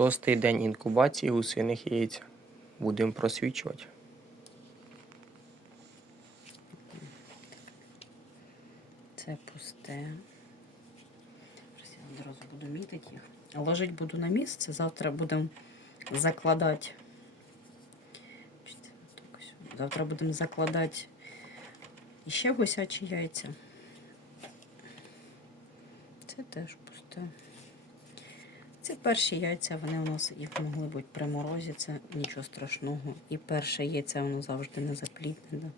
Шостий день інкубації гусиних яєць. Будемо просвічувати. Це пусте. Зараз я одразу буду мітити їх. Ложить буду на місце. Завтра будемо закладати. Завтра будемо закладати іще гусячі яйця. Це теж пусте. Це перші яйця, вони у нас їх могли бути при морозі, це нічого страшного. І перше яйце воно завжди не запліднене.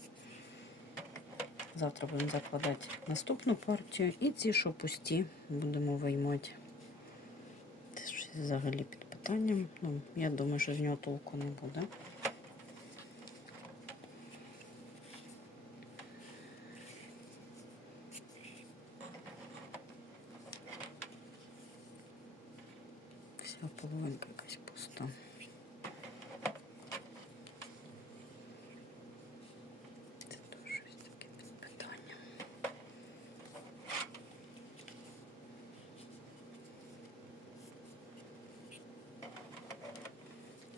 Завтра будемо закладати наступну партію. І ці, що пусті, будемо виймати. Це взагалі під питанням. Ну, я думаю, що з нього толку не буде. Вся половинка якась пуста. Це теж щось таке під.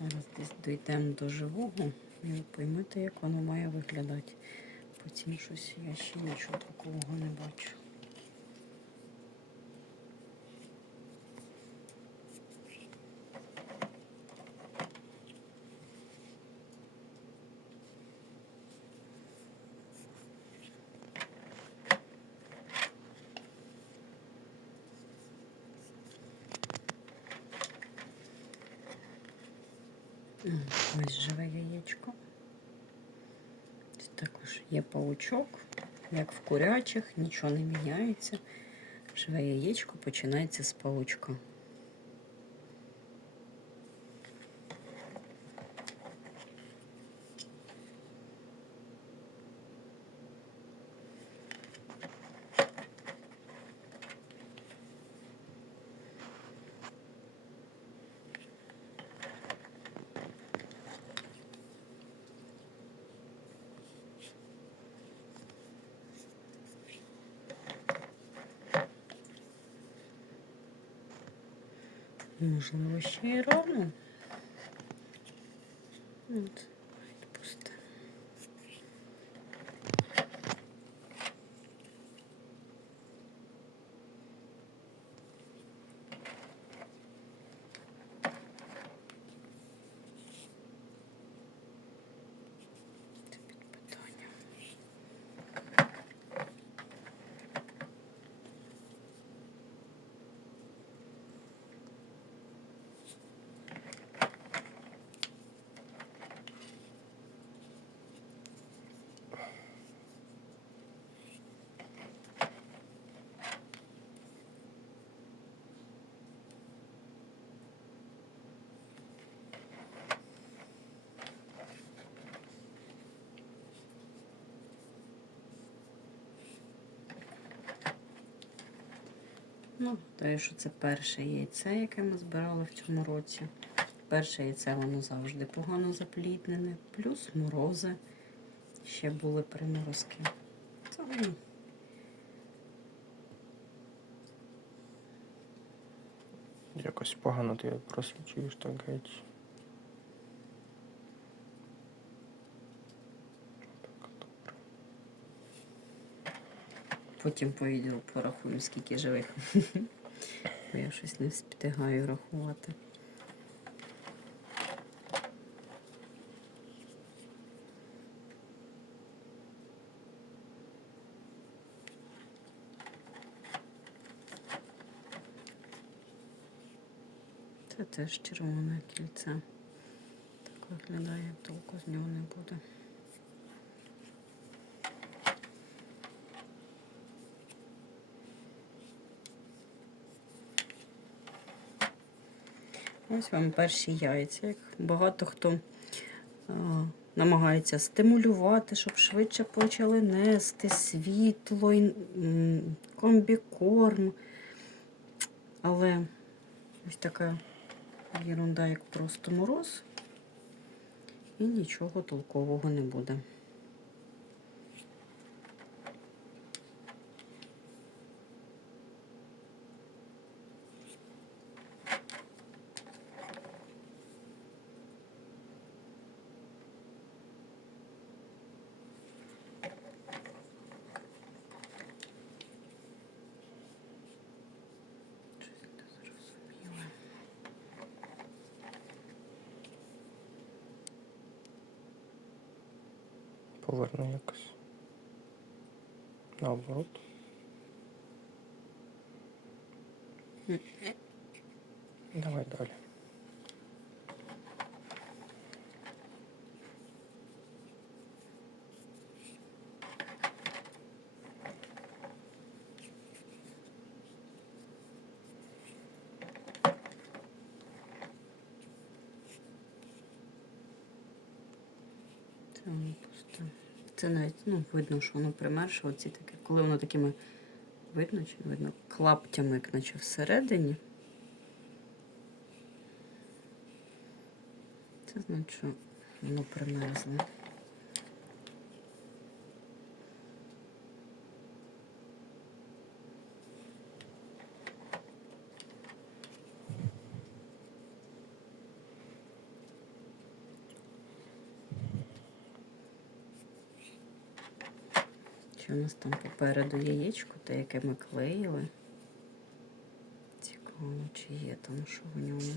Зараз десь дійдемо до живого і ви поймете, як воно має виглядати. Потім щось я ще нічого такого не бачу. Ось живе яєчко. Також є паучок, як в курячих, нічого не міняється. Живе яєчко починається з паучка. Можливо, ще й рано. От, Ну, то що це перше яйце, яке ми збирали в цьому році. Перше яйце воно завжди погано запліднене, плюс морози. Ще були приморозки. Це. Якось погано ти просвічуєш так геть. Потім по відео порахую, скільки живих. Бо я щось не встигаю рахувати. Це теж червоне кільце. Так виглядає, толку з нього не буде. Ось вам перші яйця. Як багато хто а, намагається стимулювати, щоб швидше почали нести світло, комбікорм. Але ось така ерунда, як просто мороз, і нічого толкового не буде. Поверну якось. Наоборот. Давай далі. Пусте. Це навіть ну, видно, що воно примерше. Оці таке, коли воно такими видно чи не видно, клаптями, як наче всередині. Це значить, що воно примерзло. У нас там попереду яєчко, те, яке ми клеїли? Цікаво, чи є там що в ньому.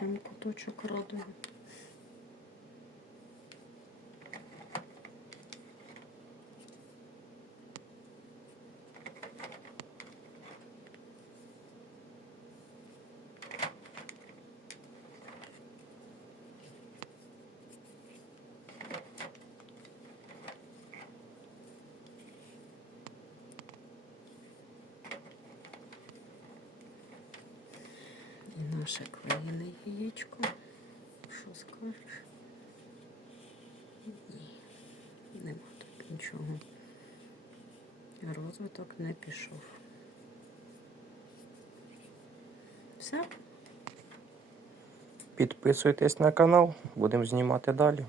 Прям куточок радує. І наше клеєне яєчко. Що скажеш? Ні, нема тут нічого. Розвиток не пішов. Все? Підписуйтесь на канал, будемо знімати далі.